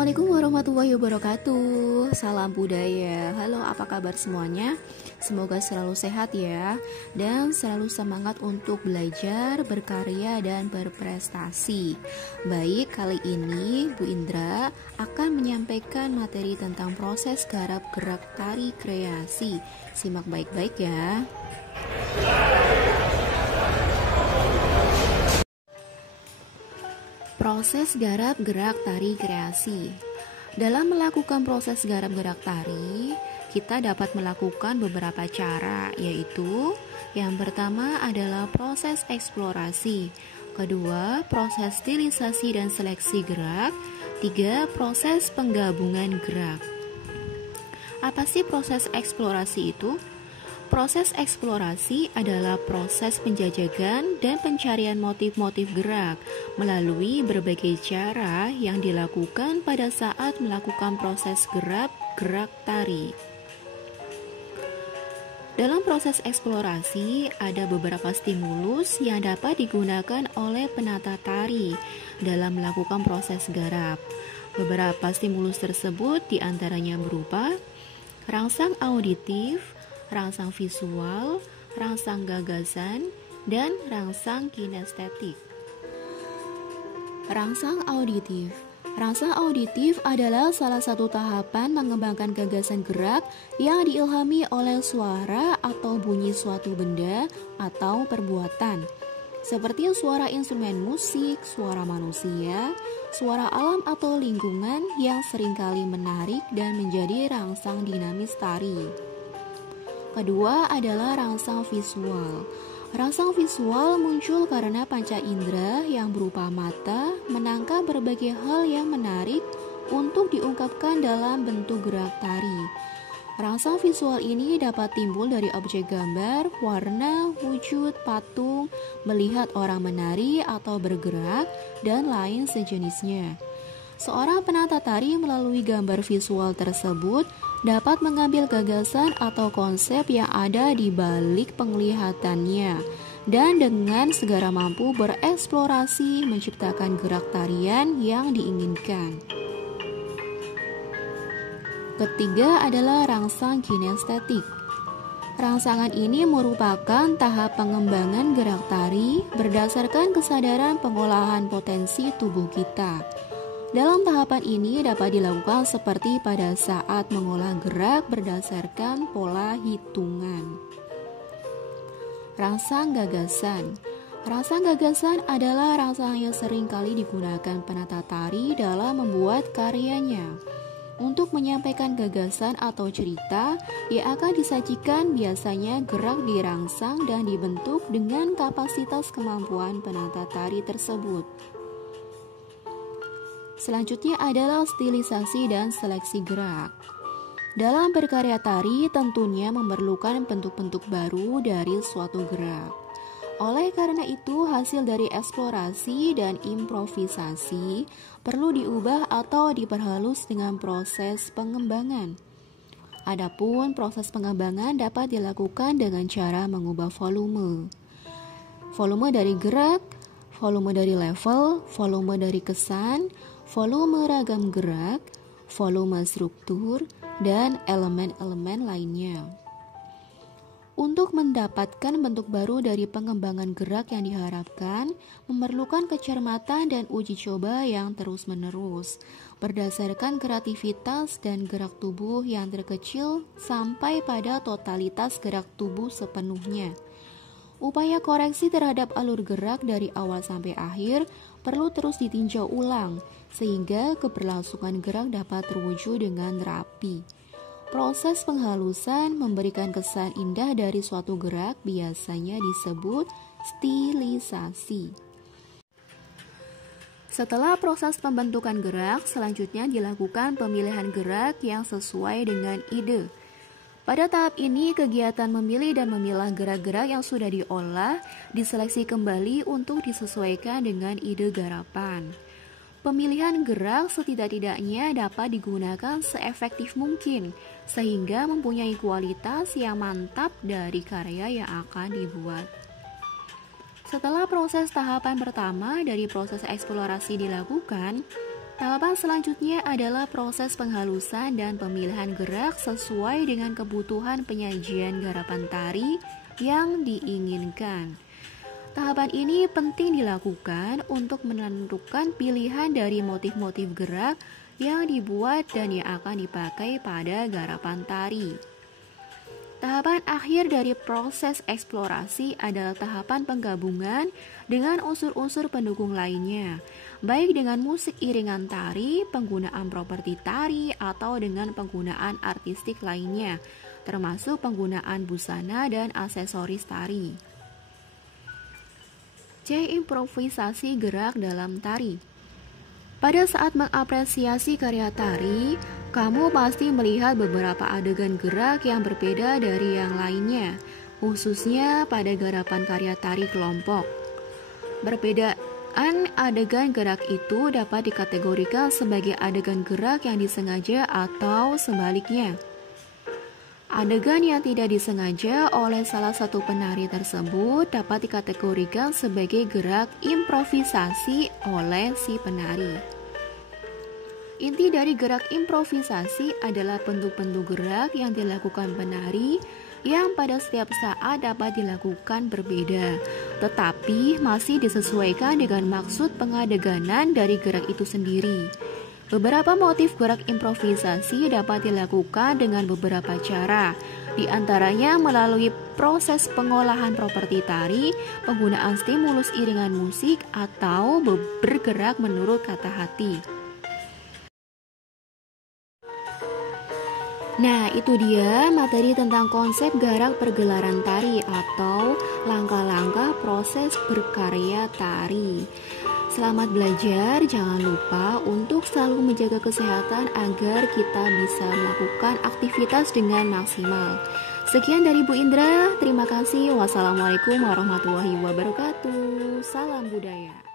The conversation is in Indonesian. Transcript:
Assalamualaikum warahmatullahi wabarakatuh. Salam budaya. Halo, apa kabar semuanya? Semoga selalu sehat ya, dan selalu semangat untuk belajar, berkarya, dan berprestasi. Baik, kali ini Bu Indra akan menyampaikan materi tentang proses garap gerak tari kreasi. Simak baik-baik ya. Proses garap gerak tari kreasi. Dalam melakukan proses garap gerak tari, kita dapat melakukan beberapa cara, yaitu yang pertama adalah proses eksplorasi, kedua proses stilisasi dan seleksi gerak, tiga proses penggabungan gerak. Apa sih proses eksplorasi itu? Proses eksplorasi adalah proses penjajakan dan pencarian motif-motif gerak melalui berbagai cara yang dilakukan pada saat melakukan proses gerak tari. Dalam proses eksplorasi, ada beberapa stimulus yang dapat digunakan oleh penata tari dalam melakukan proses garap. Beberapa stimulus tersebut diantaranya berupa rangsang auditif, rangsang visual, rangsang gagasan, dan rangsang kinestetik. Rangsang auditif. Rangsang auditif adalah salah satu tahapan mengembangkan gagasan gerak yang diilhami oleh suara atau bunyi suatu benda atau perbuatan, seperti suara instrumen musik, suara manusia, suara alam atau lingkungan yang seringkali menarik dan menjadi rangsang dinamis tari. Kedua adalah rangsang visual. Rangsang visual muncul karena panca indera yang berupa mata menangkap berbagai hal yang menarik untuk diungkapkan dalam bentuk gerak tari. Rangsang visual ini dapat timbul dari objek gambar, warna, wujud, patung, melihat orang menari atau bergerak, dan lain sejenisnya. Seorang penata tari melalui gambar visual tersebut dapat mengambil gagasan atau konsep yang ada di balik penglihatannya dan dengan segera mampu bereksplorasi menciptakan gerak tarian yang diinginkan. Ketiga adalah rangsang kinestetik. Rangsangan ini merupakan tahap pengembangan gerak tari berdasarkan kesadaran pengolahan potensi tubuh kita. Dalam tahapan ini dapat dilakukan seperti pada saat mengolah gerak berdasarkan pola hitungan. Rangsang gagasan. Rangsang gagasan adalah rangsang yang sering kali digunakan penata tari dalam membuat karyanya. Untuk menyampaikan gagasan atau cerita yang akan disajikan, biasanya gerak dirangsang dan dibentuk dengan kapasitas kemampuan penata tari tersebut. Selanjutnya adalah stilisasi dan seleksi gerak. Dalam berkarya tari tentunya memerlukan bentuk-bentuk baru dari suatu gerak. Oleh karena itu, hasil dari eksplorasi dan improvisasi perlu diubah atau diperhalus dengan proses pengembangan. Adapun proses pengembangan dapat dilakukan dengan cara mengubah volume. Volume dari gerak, volume dari level, volume dari kesan, volume ragam gerak, volume struktur, dan elemen-elemen lainnya. Untuk mendapatkan bentuk baru dari pengembangan gerak yang diharapkan, memerlukan kecermatan dan uji coba yang terus-menerus, berdasarkan kreativitas dan gerak tubuh yang terkecil sampai pada totalitas gerak tubuh sepenuhnya. Upaya koreksi terhadap alur gerak dari awal sampai akhir perlu terus ditinjau ulang, sehingga keberlangsungan gerak dapat terwujud dengan rapi. Proses penghalusan memberikan kesan indah dari suatu gerak biasanya disebut stilisasi. Setelah proses pembentukan gerak, selanjutnya dilakukan pemilihan gerak yang sesuai dengan ide. Pada tahap ini, kegiatan memilih dan memilah gerak-gerak yang sudah diolah diseleksi kembali untuk disesuaikan dengan ide garapan. Pemilihan gerak setidak-tidaknya dapat digunakan seefektif mungkin, sehingga mempunyai kualitas yang mantap dari karya yang akan dibuat. Setelah proses tahapan pertama dari proses eksplorasi dilakukan, Tahapan selanjutnya adalah proses penghalusan dan pemilihan gerak sesuai dengan kebutuhan penyajian garapan tari yang diinginkan. Tahapan ini penting dilakukan untuk menentukan pilihan dari motif-motif gerak yang dibuat dan yang akan dipakai pada garapan tari. Tahapan akhir dari proses eksplorasi adalah tahapan penggabungan dengan unsur-unsur pendukung lainnya, baik dengan musik iringan tari, penggunaan properti tari, atau dengan penggunaan artistik lainnya, termasuk penggunaan busana dan aksesoris tari. C. Improvisasi gerak dalam tari. Pada saat mengapresiasi karya tari, kamu pasti melihat beberapa adegan gerak yang berbeda dari yang lainnya, khususnya pada garapan karya tari kelompok. Perbedaan adegan gerak itu dapat dikategorikan sebagai adegan gerak yang disengaja atau sebaliknya. Adegan yang tidak disengaja oleh salah satu penari tersebut dapat dikategorikan sebagai gerak improvisasi oleh si penari. Inti dari gerak improvisasi adalah bentuk-bentuk gerak yang dilakukan penari yang pada setiap saat dapat dilakukan berbeda, tetapi masih disesuaikan dengan maksud pengadeganan dari gerak itu sendiri. Beberapa motif gerak improvisasi dapat dilakukan dengan beberapa cara, di antaranya melalui proses pengolahan properti tari, penggunaan stimulus iringan musik, atau bergerak menurut kata hati. Nah, itu dia materi tentang konsep gerak pergelaran tari atau langkah-langkah proses berkarya tari. Selamat belajar, jangan lupa untuk selalu menjaga kesehatan agar kita bisa melakukan aktivitas dengan maksimal. Sekian dari Bu Indra, terima kasih. Wassalamualaikum warahmatullahi wabarakatuh. Salam budaya.